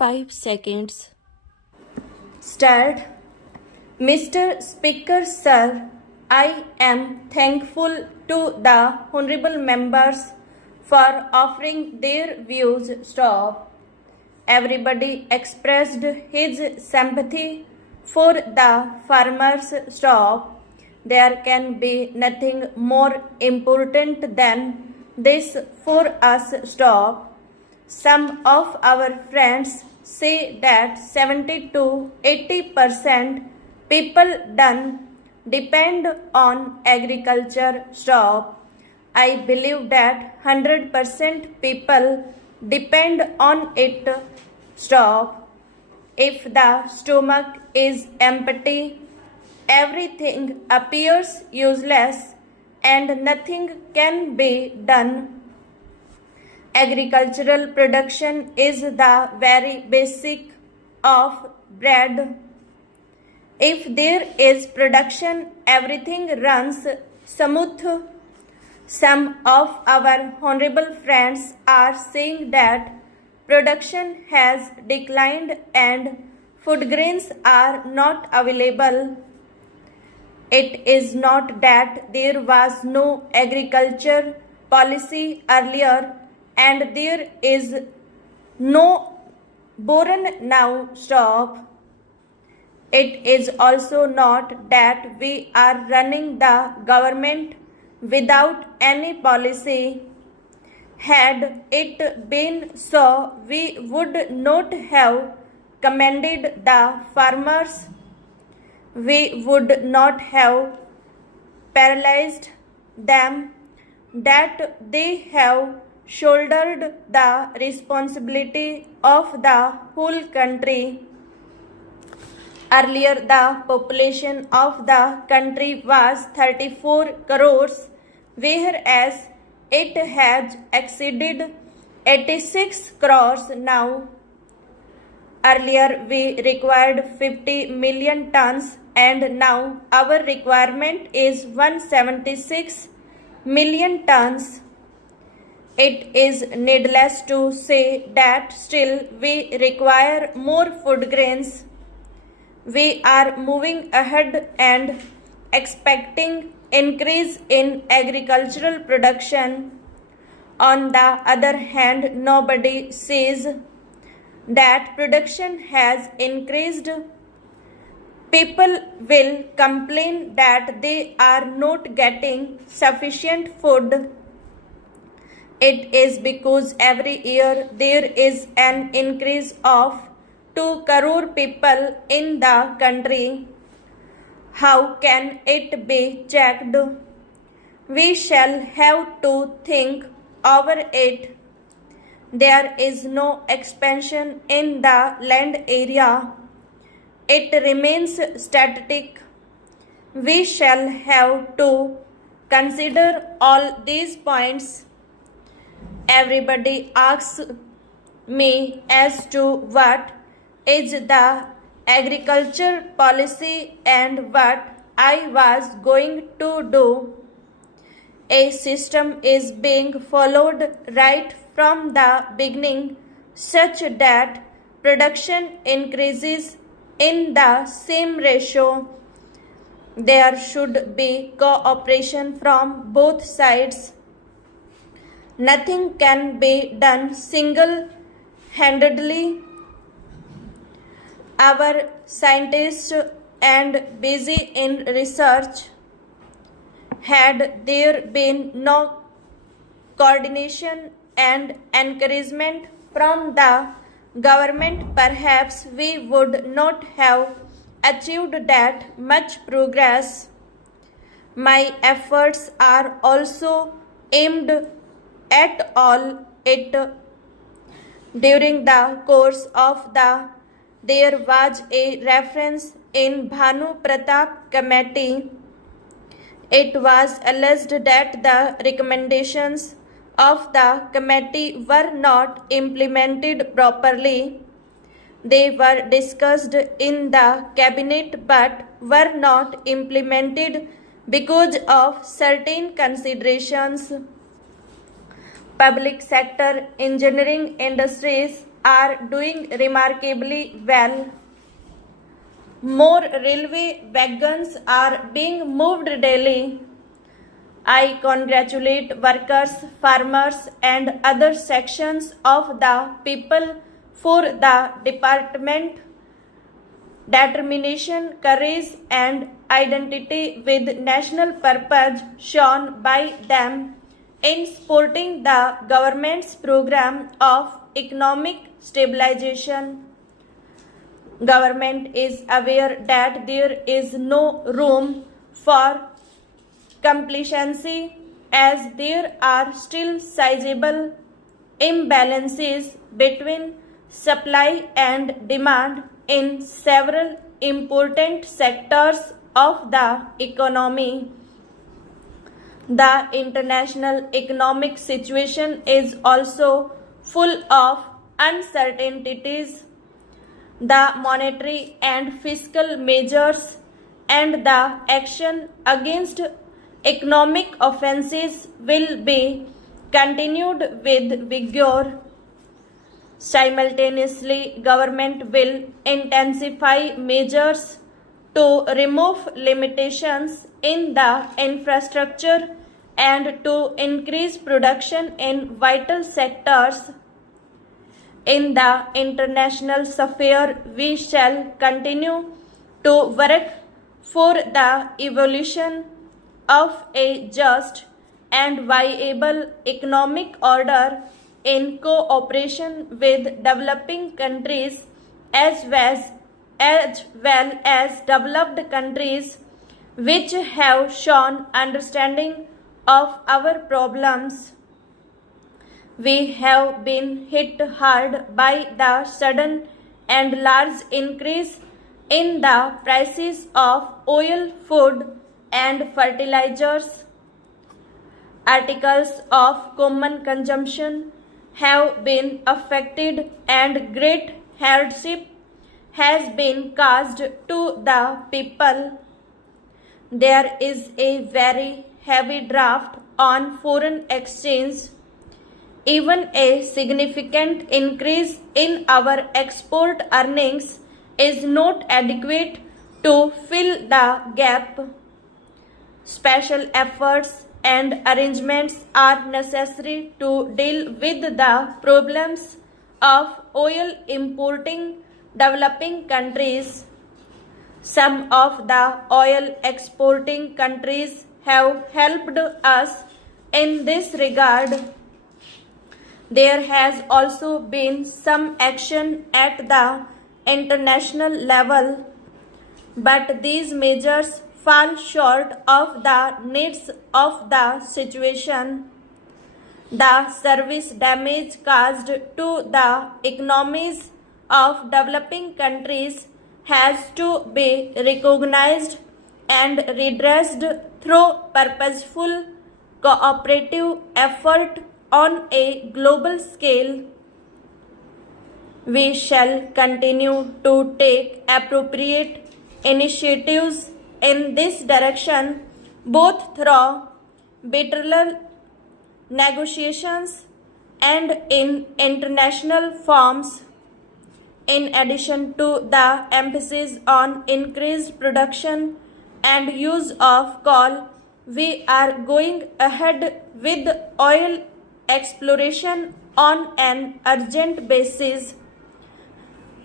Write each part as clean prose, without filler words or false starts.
5 seconds. Start. Mr. Speaker, Sir, I am thankful to the honorable members for offering their views. Stop. Everybody expressed his sympathy for the farmers. Stop. There can be nothing more important than this for us. Stop. Some of our friends say that 70 to 80% people depend on agriculture. Stop. I believe that 100% people depend on it. Stop. If the stomach is empty, everything appears useless and nothing can be done. Agricultural production is the very basic of bread. If there is production, everything runs smooth. Some of our honorable friends are saying that production has declined and food grains are not available. It is not that there was no agriculture policy earlier and there is no born now. Stop. It is also not that we are running the government without any policy. Had it been so, we would not have commended the farmers. We would not have paralyzed them, that they have shouldered the responsibility of the whole country. Earlier, the population of the country was 34 crores, whereas it has exceeded 86 crores now. Earlier, we required 50 million tons, and now our requirement is 176 million tons. It is needless to say that still we require more food grains. We are moving ahead and expecting increase in agricultural production. On the other hand, nobody says that production has increased. People will complain that they are not getting sufficient food. It is because every year there is an increase of 2 crore people in the country. How can it be checked? We shall have to think over it. There is no expansion in the land area. It remains static. We shall have to consider all these points. Everybody asks me as to what is the agriculture policy and what I was going to do. A system is being followed right from the beginning such that production increases in the same ratio. There should be cooperation from both sides. Nothing can be done single-handedly. Our scientists and busy in research. Had there been no coordination and encouragement from the government, perhaps we would not have achieved that much progress. My efforts are also aimed at all it. During the course of there was a reference in Bhanu Pratap Committee. It was alleged that the recommendations of the committee were not implemented properly. They were discussed in the cabinet but were not implemented because of certain considerations. Public sector engineering industries are doing remarkably well. More railway wagons are being moved daily. I congratulate workers, farmers, and other sections of the people for the department determination, courage, and identity with national purpose shown by them in supporting the government's program of economic stabilization. Government is aware that there is no room for complacency as there are still sizable imbalances between supply and demand in several important sectors of the economy. The international economic situation is also full of uncertainties. The monetary and fiscal measures and the action against economic offenses will be continued with vigor. Simultaneously, government will intensify measures to remove limitations in the infrastructure and to increase production in vital sectors. In the international sphere, we shall continue to work for the evolution of a just and viable economic order in cooperation with developing countries as well as developed countries which have shown understanding of our problems. We have been hit hard by the sudden and large increase in the prices of oil, food, and fertilizers. Articles of common consumption have been affected and great hardship has been caused to the people. There is a very heavy draft on foreign exchange. Even a significant increase in our export earnings is not adequate to fill the gap. Special efforts and arrangements are necessary to deal with the problems of oil importing developing countries. Some of the oil exporting countries have helped us in this regard. There has also been some action at the international level, but these measures fall short of the needs of the situation. The service damage caused to the economies of developing countries has to be recognized and redressed through purposeful cooperative effort on a global scale. We shall continue to take appropriate initiatives in this direction, both through bilateral negotiations and in international forums. In addition to the emphasis on increased production and use of coal, we are going ahead with oil exploration on an urgent basis.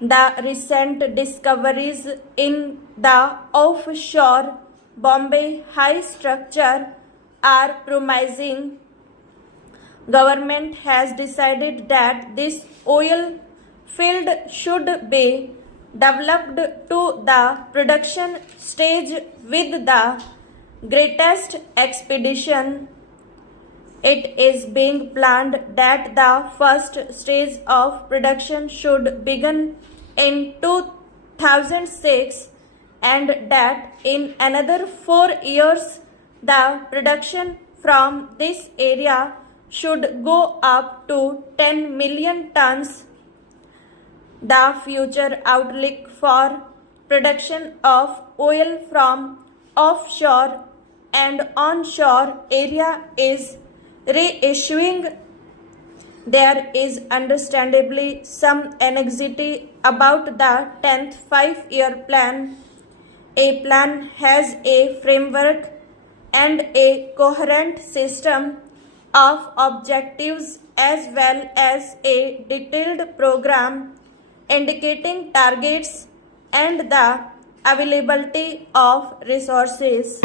The recent discoveries in the offshore Bombay high structure are promising. Government has decided that this oil field should be developed to the production stage with the greatest expedition. It is being planned that the first stage of production should begin in 2006 and that in another 4 years the production from this area should go up to 10 million tons. The future outlook for production of oil from offshore and onshore area is reassuring. There is understandably some anxiety about the 10th 5-year plan. A plan has a framework and a coherent system of objectives as well as a detailed program indicating targets and the availability of resources.